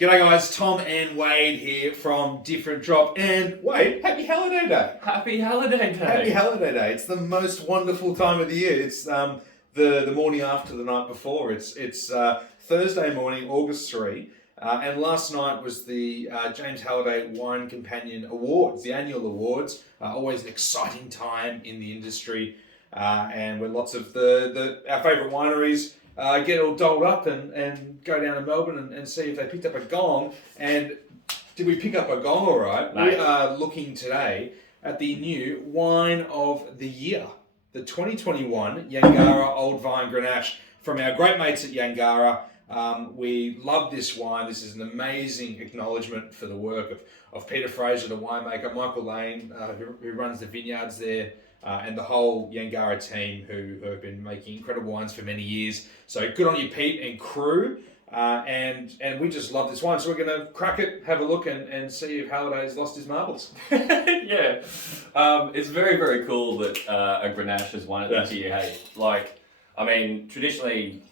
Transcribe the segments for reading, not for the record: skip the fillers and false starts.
G'day guys, Tom and Wade here from Different Drop. And Wade, happy Halliday Day. Happy Halliday Day. Happy Halliday Day. It's the most wonderful time of the year. It's the morning after the night before. It's Thursday morning, August 3. And last night was the James Halliday Wine Companion Awards, the annual awards. Always an exciting time in the industry. And where lots of our favourite wineries get all dolled up and go down to Melbourne and see if they picked up a gong. And did we pick up a gong all right? Mate. We are looking today at the new Wine of the Year, the 2021 Yangarra Old Vine Grenache from our great mates at Yangarra. We love this wine. This is an amazing acknowledgement for the work of Peter Fraser, the winemaker, Michael Lane, who runs the vineyards there, and the whole Yangarra team who have been making incredible wines for many years. So good on you, Pete and crew. And we just love this wine. So we're going to crack it, have a look, and see if Halliday's lost his marbles. Yeah. It's very, very cool that a Grenache has won it this year, hey. Traditionally,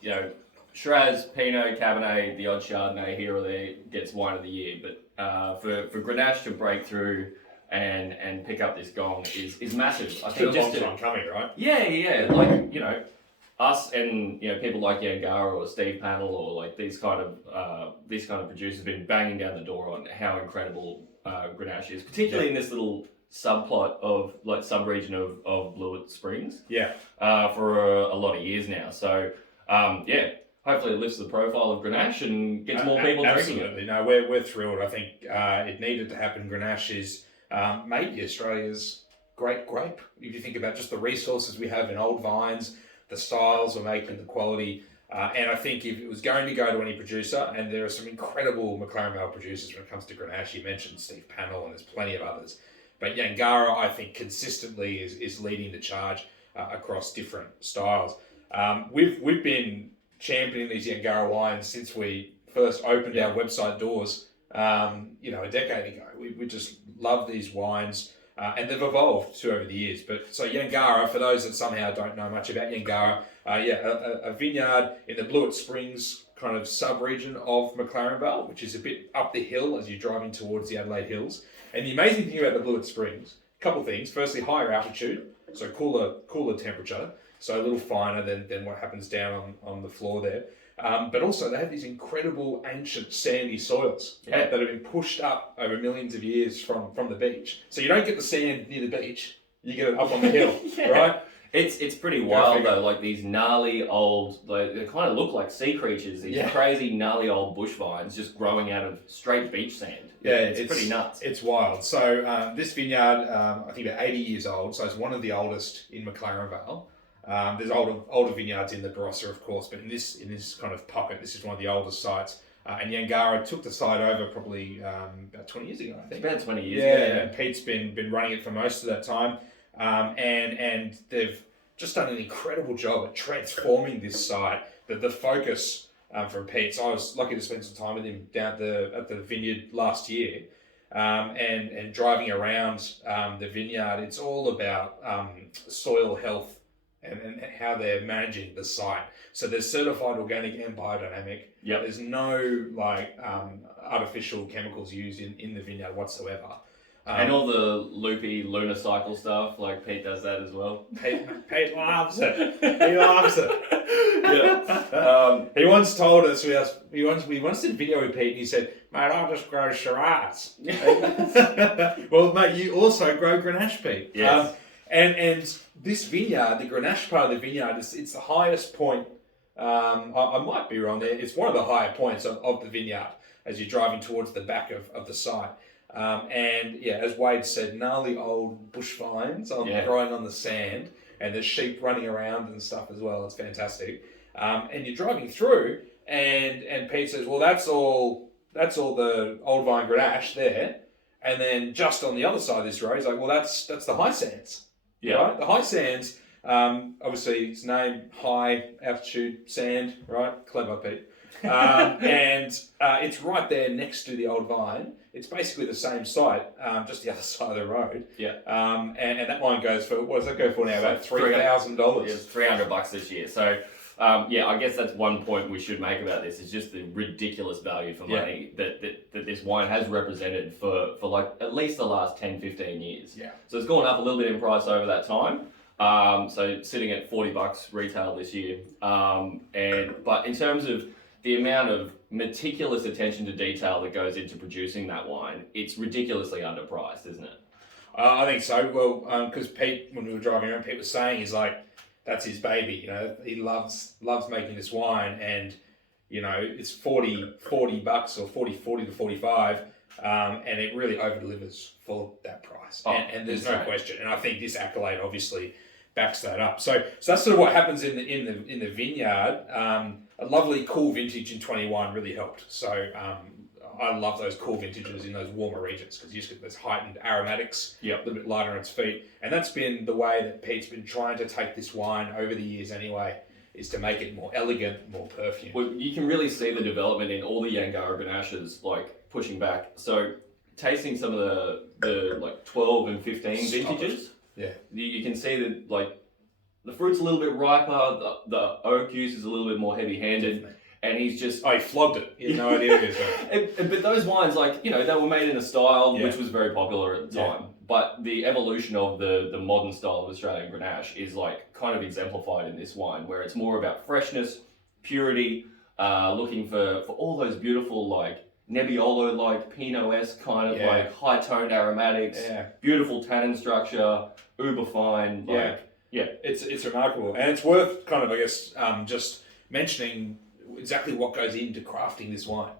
Shiraz, Pinot, Cabernet, the odd Chardonnay here or there gets wine of the year. But for Grenache to break through and pick up this gong is massive. I think It's a long time coming, right? Yeah. Us and people like Yangarra or Steve Panel or these kind of producers have been banging down the door on how incredible Grenache is, particularly in this little subplot of sub-region of Blewitt Springs. Yeah. For a lot of years now. So hopefully it lifts the profile of Grenache and gets more people drinking it. Absolutely. No, we're thrilled. I think it needed to happen. Grenache is maybe Australia's great grape. If you think about just the resources we have in old vines, the styles we're making, the quality. And I think if it was going to go to any producer, and there are some incredible McLaren Vale producers when it comes to Grenache, you mentioned Steve Panel and there's plenty of others. But Yangarra, I think, consistently is leading the charge across different styles. We've been championing these Yangarra wines since we first opened our website doors, a decade ago. We just love these wines, and they've evolved too over the years. But so Yangarra, for those that somehow don't know much about Yangarra, a vineyard in the Blewitt Springs kind of sub-region of McLaren Vale, which is a bit up the hill as you're driving towards the Adelaide Hills. And the amazing thing about the Blewitt Springs, a couple of things. Firstly, higher altitude, so cooler temperature, so a little finer than what happens down on the floor there. But also they have these incredible ancient sandy soils that have been pushed up over millions of years from the beach. So you don't get the sand near the beach, you get it up on the hill, right? It's pretty wild though, these gnarly old, they kind of look like sea creatures, these crazy gnarly old bush vines just growing out of straight beach sand. Yeah, it's pretty nuts. It's wild. So this vineyard, I think about 80 years old, so it's one of the oldest in McLaren Vale. There's older vineyards in the Barossa, of course, but in this kind of pocket, this is one of the oldest sites. And Yangarra took the site over probably about 20 years ago, I think. It's about 20 years ago. Yeah, and Pete's been running it for most of that time. And they've just done an incredible job at transforming this site. The focus from Pete, so I was lucky to spend some time with him down at the vineyard last year. And driving around the vineyard, it's all about soil health and how they're managing the site. So there's certified organic and biodynamic. Yep. There's no artificial chemicals used in the vineyard whatsoever. And all the loopy lunar cycle stuff, Pete does that as well. Pete loves it. He loves it. Yeah. He once told us, we once did a video with Pete and he said, "Mate, I just grow Shiraz." Well, mate, you also grow Grenache, Pete. Yes. And this vineyard, the Grenache part of the vineyard, it's the highest point. I might be wrong there. It's one of the higher points of the vineyard as you're driving towards the back of the site. As Wade said, gnarly old bush vines growing on the sand, and there's sheep running around and stuff as well. It's fantastic. And you're driving through, and Pete says, "Well, that's all the old vine Grenache there." And then just on the other side of this road, he's like, "Well, that's the high sands." Yeah. Right? The high sands, obviously its name, high altitude sand, right? Clever, Pete. And it's right there next to the old vine. It's basically the same site, just the other side of the road. Yeah. And that wine goes for, what does that go for now? About $3,000. It's $300 this year. So Yeah, I guess that's one point we should make about this is just the ridiculous value for money that this wine has represented for like at least the last 10, 15 years. Yeah. So it's gone up a little bit in price over that time. So sitting at $40 retail this year. But in terms of the amount of meticulous attention to detail that goes into producing that wine, it's ridiculously underpriced, isn't it? I think so. Well, because Pete, when we were driving around, Pete was saying he's like, that's his baby. You know, he loves making this wine, and you know, it's $40 or 40 to 45, and it really over delivers for that price. And there's no question. And I think this accolade obviously backs that up. So that's sort of what happens in the vineyard. A lovely cool vintage in 21 really helped. So I love those cool vintages in those warmer regions because you just get those heightened aromatics, a little bit lighter on its feet. And that's been the way that Pete's been trying to take this wine over the years anyway, is to make it more elegant, more perfumed. Well, you can really see the development in all the Yangarra Grenaches, like pushing back. So tasting some of the like 12 and 15 vintages, you can see that like the fruit's a little bit riper, the oak juice is a little bit more heavy-handed. Definitely. And he's just... Oh, he flogged it. He had no idea what he was doing. But those wines, like, you know, they were made in a style which was very popular at the time. But the evolution of the modern style of Australian Grenache is, like, kind of exemplified in this wine, where it's more about freshness, purity, looking for all those beautiful, like, Nebbiolo-like, Pinot-esque kind of, like, high-toned aromatics, beautiful tannin structure, uber fine, like... It's remarkable. And it's worth kind of, I guess, just mentioning exactly what goes into crafting this wine.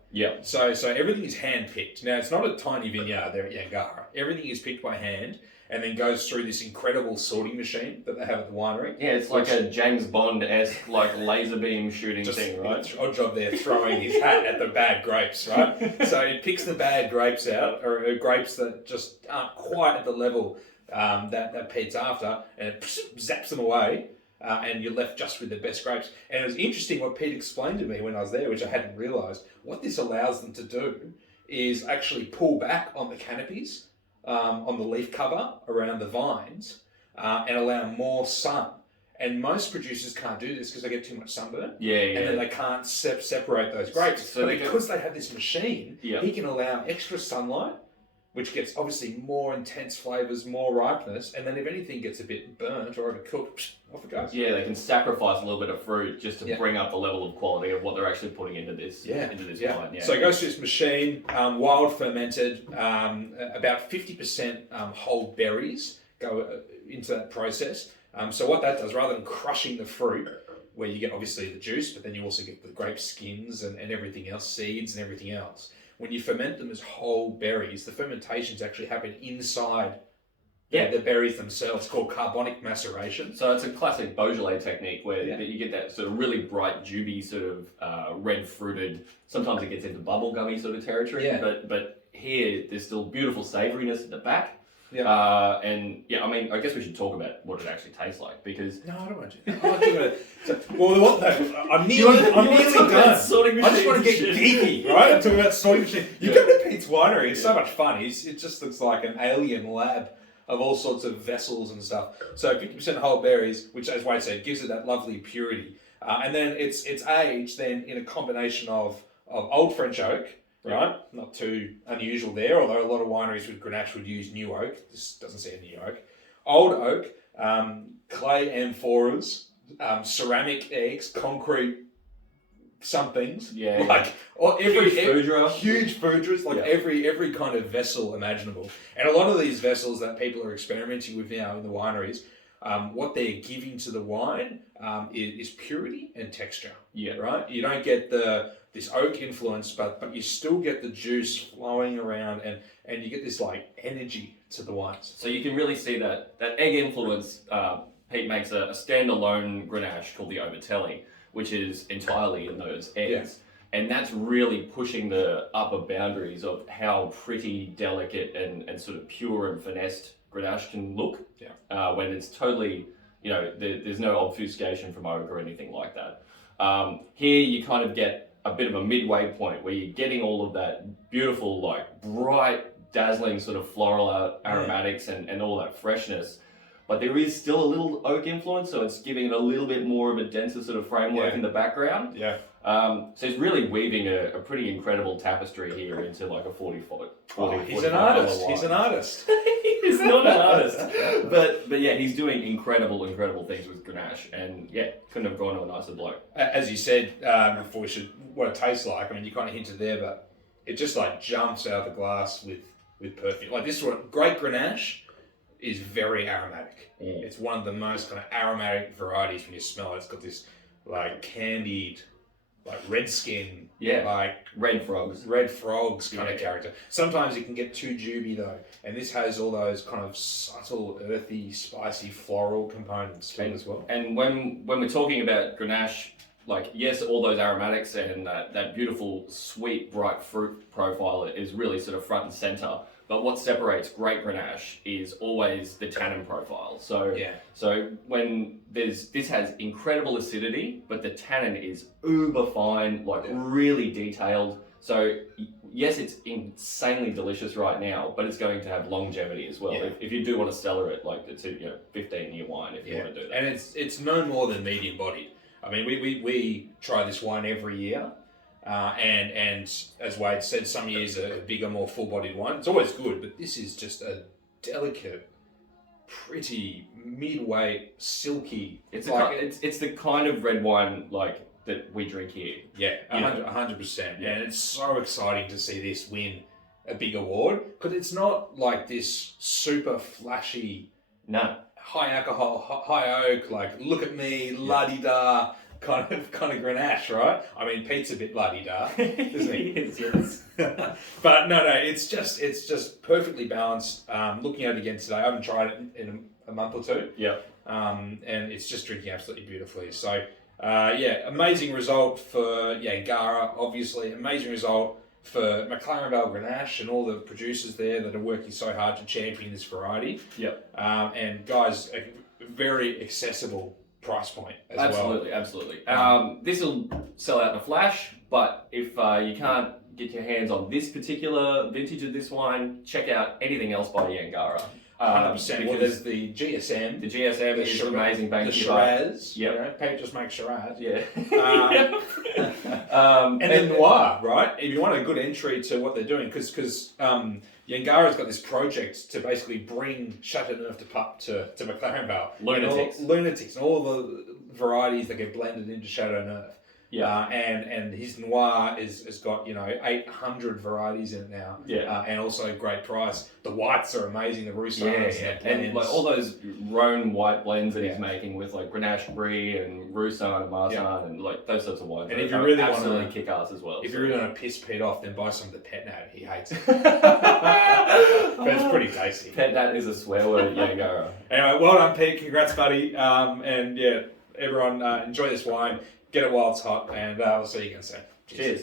So everything is hand picked. Now it's not a tiny vineyard there at Yangarra. Everything is picked by hand and then goes through this incredible sorting machine that they have at the winery. Yeah, it's like a James Bond-esque like laser beam shooting thing, right? Odd job there, throwing his hat at the bad grapes, right? So it picks the bad grapes out, or grapes that just aren't quite at the level that Pete's after, and it zaps them away. And you're left just with the best grapes. And it was interesting what Pete explained to me when I was there, which I hadn't realised. What this allows them to do is actually pull back on the canopies, on the leaf cover around the vines, and allow more sun. And most producers can't do this because they get too much sunburn. And then they can't separate those grapes. So because they have this machine, he can allow extra sunlight, which gets obviously more intense flavours, more ripeness, and then if anything gets a bit burnt or overcooked, off it goes. Yeah, they can sacrifice a little bit of fruit just to bring up the level of quality of what they're actually putting into this wine. So it goes through this machine, wild fermented, about 50% whole berries go into that process. So what that does, rather than crushing the fruit, where you get obviously the juice, but then you also get the grape skins and everything else, seeds and everything else. When you ferment them as whole berries, the fermentations actually happen inside the berries themselves, called carbonic maceration. So it's a classic Beaujolais technique where you get that sort of really bright, juby sort of red-fruited, sometimes it gets into bubblegummy sort of territory, but here there's still beautiful savouriness at the back. I mean, I guess we should talk about what it actually tastes like, because... No, I don't want to do that. I'm nearly done. I just want to get geeky, right? I'm talking about sorting machine. You go to Pete's winery, it's so much fun. It just looks like an alien lab of all sorts of vessels and stuff. So 50% whole berries, which, as Wade said, gives it that lovely purity. And then it's aged then in a combination of old French oak, right? Not too unusual there, although a lot of wineries with Grenache would use new oak. This doesn't say new oak. Old oak, clay amphoras, ceramic eggs, concrete somethings. Huge foudres, like every kind of vessel imaginable. And a lot of these vessels that people are experimenting with now in the wineries, what they're giving to the wine is purity and texture. Right? You don't get this oak influence, but you still get the juice flowing around, and you get this like energy to the wines. So you can really see that egg influence. Pete makes a standalone Grenache called the Overtelly, which is entirely in those eggs. And that's really pushing the upper boundaries of how pretty, delicate, and sort of pure and finessed Grenache can look. When it's totally, there's no obfuscation from oak or anything like that. Here you kind of get a bit of a midway point where you're getting all of that beautiful, like bright, dazzling sort of floral aromatics and all that freshness. but there is still a little oak influence, so it's giving it a little bit more of a denser sort of framework in the background. Yeah. So he's really weaving a pretty incredible tapestry here into like a 40 he's an artist. He's an artist. He's not an artist, but yeah, he's doing incredible things with Grenache, and yeah, couldn't have gone to a nicer bloke. As you said before, what it tastes like. I mean, you kind of hinted there, but it just like jumps out of the glass with perfume. Like this one, great Grenache is very aromatic. It's one of the most kind of aromatic varieties when you smell it. It's got this like candied, like red skin, like red frogs kind of character. Sometimes it can get too juby though, and this has all those kind of subtle, earthy, spicy, floral components to it as well. And when we're talking about Grenache, like yes, all those aromatics and that beautiful, sweet, bright fruit profile is really sort of front and center. But what separates great Grenache is always the tannin profile. So when this has incredible acidity, but the tannin is uber fine, like really detailed. So yes, it's insanely delicious right now, but it's going to have longevity as well. Yeah. If you do want to cellar it, like it's a 15-year wine if you want to do that. And it's no more than medium bodied. I mean, we try this wine every year. And as Wade said, some years a bigger, more full-bodied wine. It's always good, but this is just a delicate, pretty, mid-weight, silky. It's the kind of red wine like that we drink here. Yeah, 100%. And it's so exciting to see this win a big award, because it's not like this super flashy, high alcohol, high oak, like look at me, la-di-da. Kind of Grenache, right? I mean, Pete's a bit la-di-da, isn't he? Yes. But no, it's just perfectly balanced. Looking at it again today, I haven't tried it in a month or two. Yeah. And it's just drinking absolutely beautifully. So, amazing result for Yangarra, obviously. Amazing result for McLaren Vale Grenache and all the producers there that are working so hard to champion this variety. Yep. And guys, a very accessible price point as well. Absolutely. This will sell out in a flash, but if you can't get your hands on this particular vintage of this wine, check out anything else by Yangarra. 100%. Well, there's the GSM. The GSM is amazing. The Shiraz. Yeah. Pete just makes Shiraz. Yeah. And then Noir, right? If you want a good entry to what they're doing, because Yangarra's got this project to basically bring Chateauneuf de Pape to McLaren Vale. Lunatics and all the varieties that get blended into Chateauneuf. Yeah. And his Noir has got 800 varieties in it now. Yeah. And also great price. The whites are amazing. The Roussins and like all those Rhone white blends that he's making with like Grenache Brie and Roussin and Marsanne and like those sorts of wines. And if you really absolutely want to kick ass as well. If you really want to piss Pete off, then buy some of the Pet Nat. He hates it. But it's pretty tasty. Pet Nat is a swear word, Yangarra. Anyway, well done, Pete. Congrats, buddy. And everyone enjoy this wine. Get it while it's hot, and we'll see you again soon. Cheers.